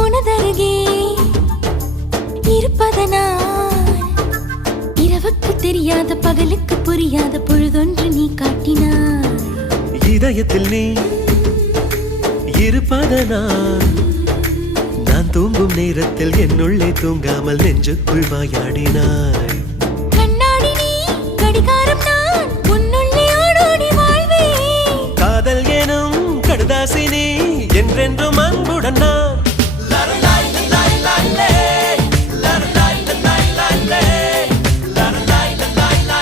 உனதருகே இருப்பதனால் இரவுக்கு தெரியாத பகலுக்கு புரியாத பொழுதொன்று நீ காட்டினாய். இதயத்தில் நீ இருப்பதனால் நான் தூங்கும் நேரத்தில் என்னுள்ளே தூங்காமல் நெஞ்சுக்குள் வாயாடினாய்.